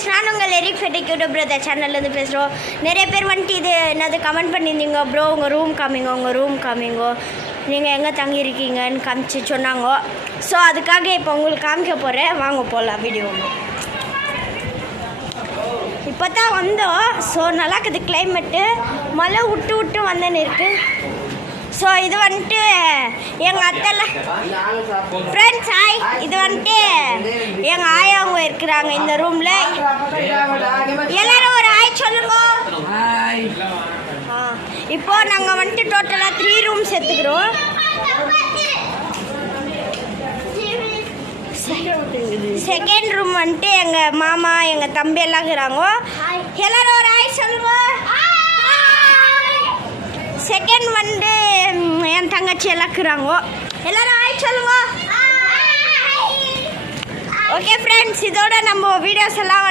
Friends, நான் உங்கள் Eric ஃபெட்டிக் YouTube brother சேனல்லேருந்து பேசுகிறோம். நிறைய பேர் வந்துட்டு இது என்னது கமெண்ட் பண்ணியிருந்தீங்க, ப்ரோ உங்கள் ரூம் காமிங்கோ, நீங்கள் எங்கே தங்கியிருக்கீங்கன்னு காமிச்சு சொன்னாங்க. ஸோ அதுக்காக இப்போ உங்களுக்கு காமிக்க போகிறேன். வாங்க போகலாம் வீடியோ. இப்போ தான் வந்தோம். ஸோ நல்லா இருக்குது கிளைமேட்டு, மழை விட்டு வந்தேன்னு இருக்குது. ஸோ இது வந்துட்டு எங்கள் அத்தைலாம் ஃப்ரெண்ட்ஸ் ஹாய், இது வந்துட்டு எங்கள் ஆயாவும் இருக்கிறாங்க இந்த ரூமில். எல்லாரும் ஒரு ஹாய் சொல்லுங்க. இப்போ நாங்கள் வந்துட்டு டோட்டலாக 3 ரூம்ஸ் எடுத்துக்கிறோம். செகண்ட் ரூம் வந்துட்டு எங்கள் மாமா எங்கள் தம்பி எல்லாம் இருக்கிறாங்க. எல்லாரும் ஒரு ஹாய் சொல்லுங்க. செகண்ட் வந்து என் தங்கச்சி எல்லாம் இருக்கிறாங்க. எல்லாரும் ஹாய் சொல்லுங்க. ஓகே ஃப்ரெண்ட்ஸ், இதோட நம்ம வீடியோஸ் எல்லாம்